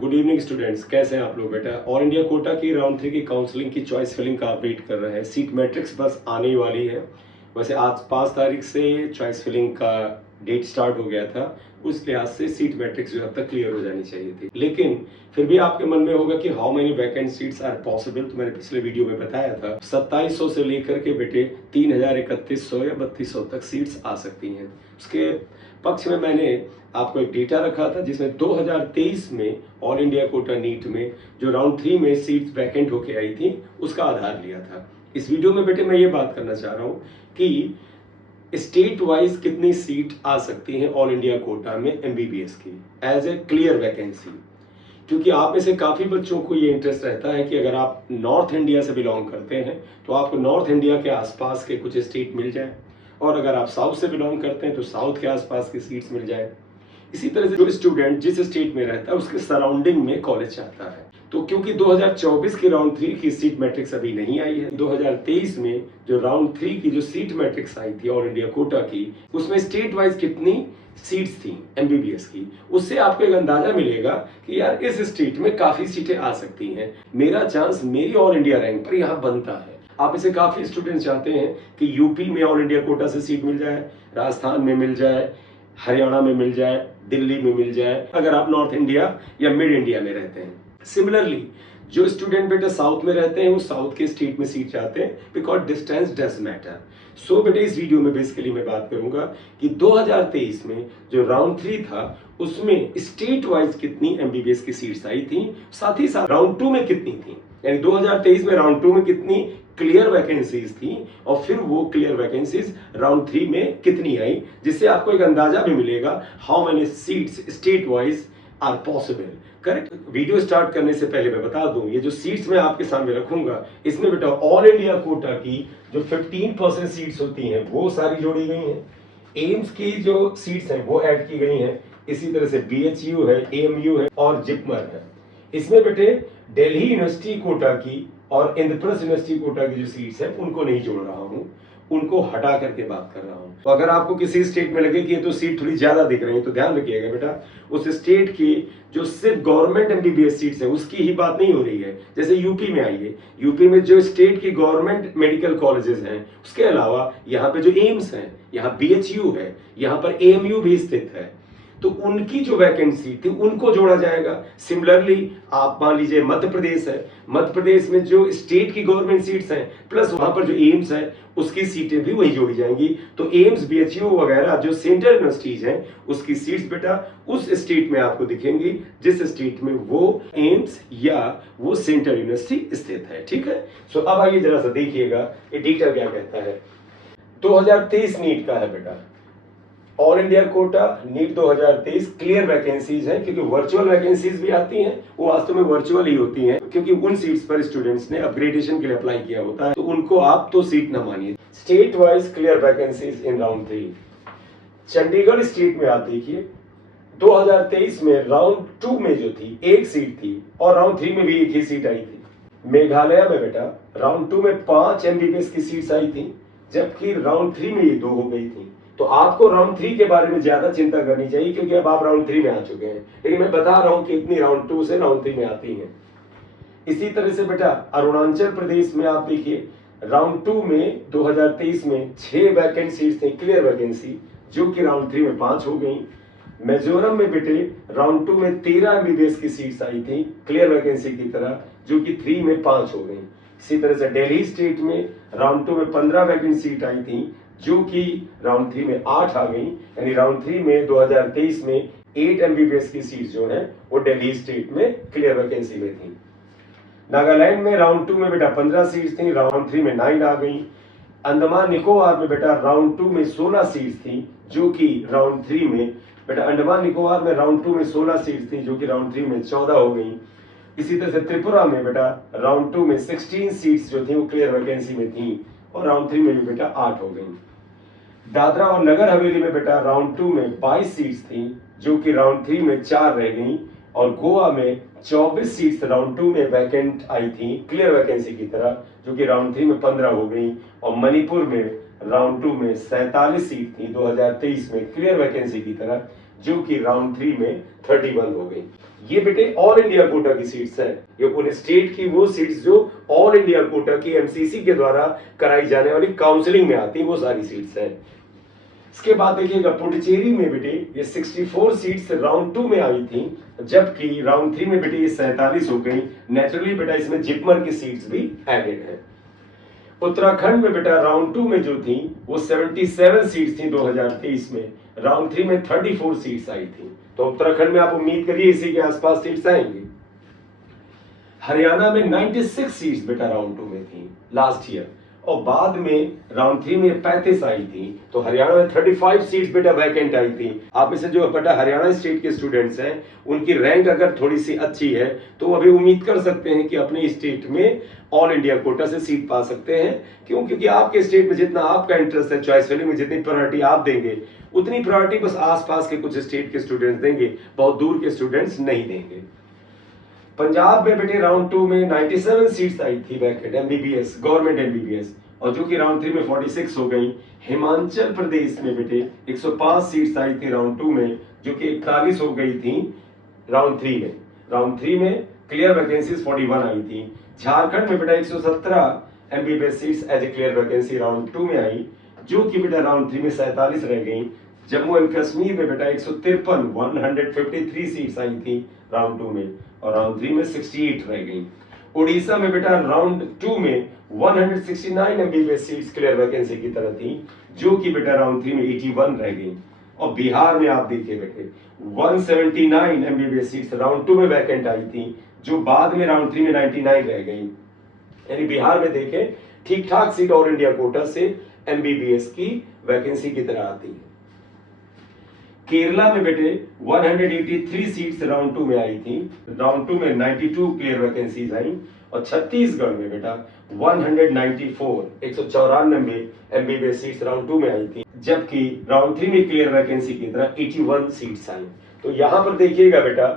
Good evening students, कैसे हैं आप लोग बेटा। ऑल इंडिया कोटा की राउंड 3 की काउंसलिंग की चॉइस फिलिंग का आप वेट कर रहे हैं। सीट मैट्रिक्स बस आने ही वाली है। वैसे आज 5 तारीख से चॉइस फिलिंग का डेट स्टार्ट हो गया था, उस लिहाज से सीट मैट्रिक्स जो है अब तक क्लियर हो जानी चाहिए थी। लेकिन फिर भी आपके मन में होगा कि how many vacant seats are possible. तो मैंने पिछले वीडियो में बताया था 2700 से लेकर के बेटे 3100 या 3200 तक सीट्स आ सकती हैं। उसके पक्ष में मैंने आपको एक डेटा रखा था जिसमें 2023 में ऑल इंडिया कोटा नीट में जो राउंड 3 में सीट्स वैकेंट होके आई थी उसका आधार लिया था। इस वीडियो में बेटे मैं ये बात करना चाह रहा हूँ कि स्टेट वाइज कितनी सीट आ सकती हैं ऑल इंडिया कोटा में एमबीबीएस की एज ए क्लियर वैकेंसी। क्योंकि आप में से काफ़ी बच्चों को ये इंटरेस्ट रहता है कि अगर आप नॉर्थ इंडिया से बिलोंग करते हैं तो आपको नॉर्थ इंडिया के आसपास के कुछ स्टेट मिल जाए, और अगर आप साउथ से बिलोंग करते हैं तो साउथ के आसपास की सीट्स मिल जाए। इसी तरह से जो स्टूडेंट जिस स्टेट में रहता है उसके सराउंडिंग में कॉलेज चाहता है। तो क्योंकि 2024 की राउंड 3 की सीट मैट्रिक्स अभी नहीं आई है, 2023 में जो राउंड 3 की जो सीट मैट्रिक्स आई थी ऑल इंडिया कोटा की, उसमें स्टेट वाइज कितनी सीट्स थी एमबीबीएस की, उससे आपको एक अंदाजा मिलेगा कि यार इस स्टेट में काफी सीटें आ सकती हैं। मेरा चांस मेरी ऑल इंडिया रैंक पर यहाँ बनता है। आप इसे काफी स्टूडेंट्स चाहते हैं कि यूपी में ऑल इंडिया कोटा से सीट मिल जाए, राजस्थान में मिल जाए, हरियाणा में मिल जाए, दिल्ली में मिल जाए, अगर आप नॉर्थ इंडिया या मिड इंडिया में रहते हैं। सिमिलरली जो स्टूडेंट बेटे साउथ में रहते हैं वो साउथ के स्टेट में सीट चाहते हैं, बिकॉज डिस्टेंस डज मैटर। सो बेटे इस वीडियो में बेसिकली मैं बात करूंगा कि 2023 में जो राउंड 3 था उसमें स्टेट वाइज कितनी एमबीबीएस की सीट्स आई थी, साथ ही साथ राउंड 2 में कितनी थी, यानी 2023 में राउंड 2 में कितनी क्लियर वैकेंसीज थी और फिर वो क्लियर वैकेंसीज राउंड 3 में कितनी आई, जिससे आपको एक अंदाजा भी मिलेगा how many seats state wise are possible. Correct. Video start करने से पहले मैं बता दूं, ये जो सीट्स मैं आपके सामने रखूंगा इसमें बेटा ऑल इंडिया कोटा की जो 15% सीट्स होती हैं वो सारी जोड़ी गई हैं। एम्स की जो सीट्स हैं वो ऐड की गई हैं। इसी तरह से बीएचयू है, एएमयू है और जिपमर है। इसमें बेटे दिल्ली यूनिवर्सिटी कोटा की और इंद्रप्रस्थ यूनिवर्सिटी कोटा की जो सीट्स हैं उनको नहीं जोड़ रहा हूं, उनको हटा करके बात कर रहा हूं। तो अगर आपको किसी स्टेट में लगे कि ये तो सीट थोड़ी ज्यादा दिख रही है तो ध्यान रखिएगा बेटा, उस स्टेट की जो सिर्फ गवर्नमेंट एमबीबीएस सीट्स है उसकी ही बात नहीं हो रही है। जैसे यूपी में आइए, यूपी में जो स्टेट की गवर्नमेंट मेडिकल कॉलेजेस हैं उसके अलावा यहाँ पे जो एम्स है, यहाँ बीएचयू है, यहाँ पर एएमयू भी स्थित है, तो उनकी जो वैकेंसी थी उनको जोड़ा जाएगा। सिमिलरली आप मान लीजिए मध्य प्रदेश है, मध्य प्रदेश में जो स्टेट की गवर्नमेंट सीट्स हैं प्लस वहां पर जो एम्स है उसकी सीटें भी वही जोड़ी जाएंगी। तो एम्स, बीएचयू वगैरह जो सेंट्रल यूनिवर्सिटीज हैं उसकी सीट्स बेटा उस स्टेट में आपको दिखेंगी जिस स्टेट में वो एम्स या वो सेंट्रल यूनिवर्सिटी स्थित है। ठीक है। सो अब आइए जरा सा देखिएगा ये डेटा क्या कहता है। 2023 नीट का है बेटा, All India quota NEET 2023 clear vacancies हैं, क्योंकि वर्चुअल वैकेंसीज भी आती हैं, वो वास्तव में वर्चुअल ही होती हैं क्योंकि उन सीट्स पर स्टूडेंट्स ने अपग्रेडेशन के लिए अप्लाई किया होता है, तो उनको आप तो सीट ना मानिए। State wise clear vacancies in round 3 Chandigarh state में आप देखिए 2023 में राउंड 2 में जो थी एक सीट थी और राउंड 3 में भी एक ही सीट आई थी। मेघालय में बेटा राउंड 2 में 5 एमबीबीएस की सीट्स आई थी, जबकि राउंड 3 में ये 2 हो गई थी। तो आपको राउंड 3 के बारे में ज्यादा चिंता करनी चाहिए क्योंकि अब आप राउंड 3 में आ चुके हैं, लेकिन मैं बता रहा हूं कि इतनी राउंड 2 से राउंड 3 में आती हैं। इसी तरह से बेटा अरुणाचल प्रदेश में आप देखिए राउंड 2 में 2023 में 6 वैकेंट सीट्स थी क्लियर वैकेंसी, जो कि राउंड 3 में 5 हो गई। मिजोरम में बेटे राउंड 2 में 13 एमबीबीएस की सीट्स आई थी क्लियर वैकेंसी की तरह, जो कि 3 में 5 हो गई। इसी तरह से दिल्ली स्टेट में राउंड 2 में 15 वैकेंट सीट आई थी, जो कि राउंड 3 में 8 आ गई, यानी राउंड 3 में 2023 में 8 एमबीबीएस की सीट जो है वो दिल्ली स्टेट में क्लियर वैकेंसी में थी। नागालैंड में राउंड 2 में बेटा 15 सीट्स थी, राउंड 3 में 9 आ गई। अंडमान निकोबार में बेटा राउंड 2 में 16 सीट्स थी, जो कि राउंड 3 में बेटा अंडमान निकोबार में राउंड 2 में 16 सीट्स थी, जो कि राउंड 3 में 14 हो गई। इसी तरह से त्रिपुरा में बेटा राउंड 2 में 16 सीट्स जो थी वो क्लियर वैकेंसी में थी और राउंड 3 में भी बेटा 8 हो गई। दादरा और नगर हवेली में बेटा राउंड 2 में 22 सीट्स थी, जो कि राउंड 3 में 4 रह गई, और गोवा में 24 सीट्स राउंड 2 में वैकेंट आई थी क्लियर वैकेंसी की तरह, जो कि राउंड 3 में 15 हो गई, और मणिपुर में राउंड 2 में 47 सीट थी 2023 में क्लियर वैकेंसी की तरह, जो कि राउंड 3 में 31 हो गई। ये बेटे ऑल इंडिया कोटा की सीट्स हैं। ये उन स्टेट की वो सीट्स जो ऑल इंडिया कोटा की एमसीसी के द्वारा कराई जाने वाली काउंसलिंग में आती, वो सारी सीट्स हैं। इसके बाद देखिएगा पुडुचेरी में बेटे ये 64 सीट्स राउंड 2 में आई थी, जबकि राउंड 3 में बेटे ये 47 हो गई। नेचुरली बेटा इसमें जिपमर की सीट्स भी एडेड है। उत्तराखंड में बेटा राउंड 2 में जो थी वो 77 सीट्स थी 2023 में, राउंड 3 में 34 सीट्स आई थी। तो उत्तराखंड में आप उम्मीद करिए इसी के आसपास सीट्स आएंगी। हरियाणा में 96 सीट्स बेटा राउंड 2 में थी लास्ट ईयर, और बाद में राउंड 3 में 35 आई थी। तो हरियाणा में 35 सीट्स बेटा वैकेंट आई थी। आप इसे जो बेटा हरियाणा स्टेट के स्टूडेंट्स हैं उनकी रैंक अगर थोड़ी सी अच्छी है तो वो अभी उम्मीद कर सकते हैं कि अपने स्टेट में ऑल इंडिया कोटा से सीट पा सकते हैं। क्यों? क्योंकि आपके स्टेट में जितना आपका इंटरेस्ट है, चॉइस फिलिंग में जितनी प्रायोरिटी आप देंगे उतनी प्रायोरिटी बस आसपास के कुछ स्टेट के स्टूडेंट्स देंगे, बहुत दूर के स्टूडेंट्स नहीं देंगे। पंजाब में बेटे राउंड 2 में 97 सीट्स आई थी वैकेंट एमबीबीएस, गवर्नमेंट एमबीबीएस, और जो कि राउंड 3 में 46 हो गई। हिमाचल प्रदेश में बेटे 105 सीट्स आई थी राउंड 2 में, जो कि 41 हो गई थी राउंड 3 में। राउंड 3 में क्लियर वैकेंसीज 41 आई थी। झारखंड में बेटा 117 MBBS seats as a clear vacancy round 2 में आई, जो कि बेटा राउंड 3 में 47 रह गई। जम्मू एंड कश्मीर में बेटा 153 सीट्स आई थी राउंड 2 में, और राउंड 3 में 68 रह गई। उड़ीसा में बेटा राउंड 2 में 169 एमबीबीएस सीट्स क्लियर वैकेंसी की तरह थी, जो कि बेटा राउंड 3 में 81 रह गई। और बिहार में आप देखिए बेटे 179 एमबीबीएस सीट्स राउंड 2 में वैकेंट आई थी, जो बाद में राउंड 3 में 99 रह गई। यानी बिहार में देखें ठीक ठाक सीट ऑल इंडिया कोटा से एमबीबीएस की वैकेंसी की तरह आती है। केरला में बेटे 183 सीट्स राउंड 2 में आई थी, राउंड 2 में 92 क्लियर वैकेंसीज आई। और छत्तीसगढ़ में बेटा 194 एमबीबीएस सीट्स राउंड 2 में आई थी, जबकि राउंड 3 में क्लियर वैकेंसी की तरह 81 सीट्स आई। तो यहां पर देखिएगा बेटा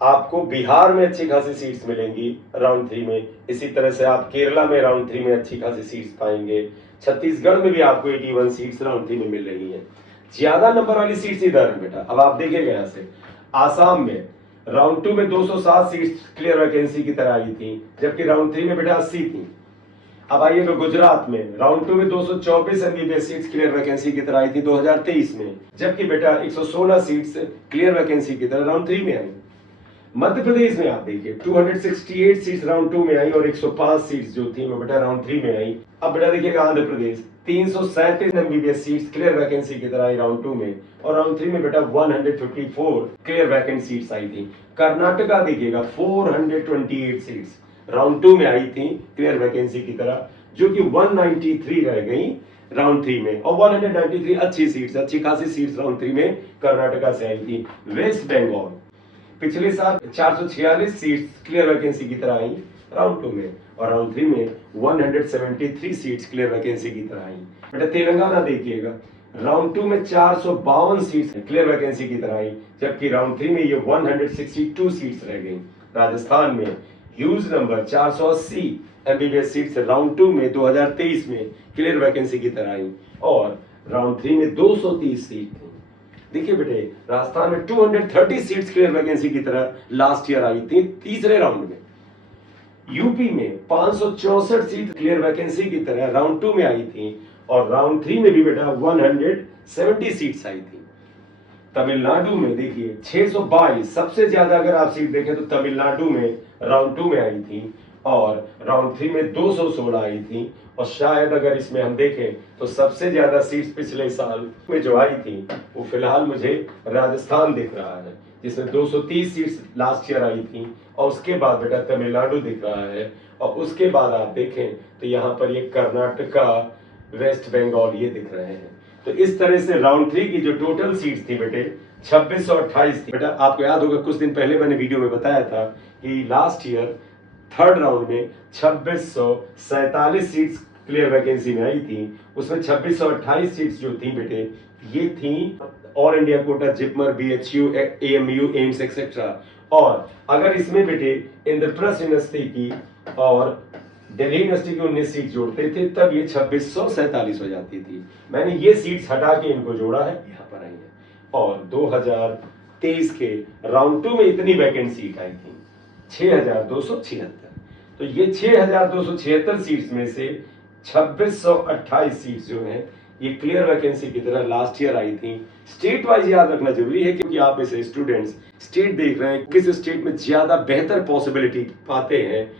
आपको बिहार में अच्छी खासी सीट्स मिलेंगी राउंड 3 में, इसी तरह से आप केरला में राउंड 3 में अच्छी खासी सीट्स पाएंगे। छत्तीसगढ़ में भी आपको 81 सीट्स राउंड 3 में मिल रही है। ज्यादा नंबर वाली सीट्स इधर है बेटा। अब आप देखिएगा यहां से आसाम में राउंड 2 में 207 सीट्स क्लियर वैकेंसी की तरह आई थी, जबकि राउंड 3 में बेटा 80 थी। अब आइए तो गुजरात में राउंड 2 में 224 एमबीबीएस सीट्स क्लियर वैकेंसी की तरह आई थी 2023 में, जबकि बेटा 116 सीट्स क्लियर वैकेंसी की तरह राउंड 3 में आई। मध्य प्रदेश में आप देखिए 268 सीट्स राउंड 2 में आई, और 105 सीट्स जो थी वो बेटा राउंड 3 में आई। अब बेटा देखिएगा Andhra Pradesh 337 MBBS seats clear vacancy की तरह आई राउंड 2 में, और राउंड 3 में बेटा 154 क्लियर वैकेंट सीट्स आई थी। कर्नाटका देखिएगा 428 सीट्स राउंड 2 में आई थी क्लियर वैकेंसी की तरह, जो कि 193 रह गई राउंड 3 में, और 193 अच्छी सीट्स, अच्छी खासी सीट्स राउंड 3 में कर्नाटका से आई थी। वेस्ट बंगाल पिछले साल 446 सीट्स क्लियर वैकेंसी की तरह आई राउंड 2 में, और राउंड 3 में 173 सीट्स क्लियर वैकेंसी की तरह आई। बेटा तेलंगाना देखिएगा राउंड 2 में 452 सीट्स क्लियर वैकेंसी की तरह आई, जबकि राउंड 3 में ये 162 सीट्स रह गई। राजस्थान में huge number 480 MBBS seats round 2 में 2023 में क्लियर वैकेंसी की तरह आई, और राउंड 3 में 230 सीट थी। देखिए बेटे राजस्थान में 230 सीट्स क्लियर वैकेंसी की तरह लास्ट ईयर आई थी तीसरे राउंड में। यूपी में 564 सीट क्लियर वैकेंसी की तरह राउंड 2 में आई थी, और राउंड 3 में भी बेटा 170 सीट्स आई थी। तमिलनाडु में देखिए 622, सबसे ज्यादा अगर आप सीट देखें तो तमिलनाडु में राउंड 2 में आई थी, और राउंड 3 में 216 आई थी। और शायद अगर इसमें हम देखें तो सबसे ज्यादा सीट्स पिछले साल में जो आई थी वो फिलहाल मुझे राजस्थान दिख रहा है, जिसमें 230 सीट्स लास्ट ईयर आई थी, और उसके बाद बेटा तमिलनाडु दिख रहा है, और उसके बाद आप देखें तो यहाँ पर ये कर्नाटका, वेस्ट बंगाल ये दिख रहे हैं। तो इस तरह से राउंड 3 की जो टोटल सीट्स थी बेटे 2628 थी। बेटा आपको याद होगा कुछ दिन पहले मैंने वीडियो में बताया था कि लास्ट ईयर थर्ड राउंड में 2647 सीट्स क्लियर वैकेंसी में आई थी, उसमें 2628 सीट्स जो थी बेटे ये थी all India Kota, JIPMER, BHU, AMU, AIIMS etcetera. और अगर इसमें बेटे इंद्रप्रस्थ यूनिवर्सिटी की और दिल्ली यूनिवर्सिटी की 19 सीट जोड़ते थे तब ये 2647 हो जाती थी। मैंने ये सीट्स हटा के इनको जोड़ा है, यहाँ पर आई है। और 2023 के राउंड 2 में इतनी वैकेंट सीट आई थी 6276। तो ये 6276 सीट्स में से 2628 सीट्स जो हैं ये क्लियर वैकेंसी की तरह लास्ट ईयर आई थी। स्टेट वाइज याद रखना जरूरी है क्योंकि आप इसे स्टूडेंट्स स्टेट देख रहे हैं, किस स्टेट में ज्यादा बेहतर पॉसिबिलिटी पाते हैं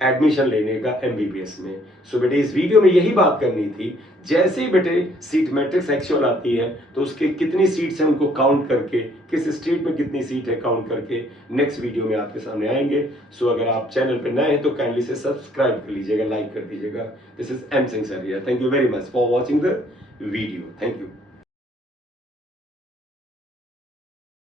एडमिशन लेने का एमबीबीएस में। सो बेटे इस वीडियो में यही बात करनी थी, जैसे ही बेटे सीट मैट्रिक्स एक्चुअल आती है तो उसके कितनी सीट्स हैं उनको काउंट करके, किस स्टेट में कितनी सीट है काउंट करके नेक्स्ट वीडियो में आपके सामने आएंगे। सो अगर आप चैनल पे नए हैं तो काइंडली से सब्सक्राइब कर लीजिएगा, लाइक कर दीजिएगा। This is M Singh sir here. Thank you very much for watching the video. Thank you.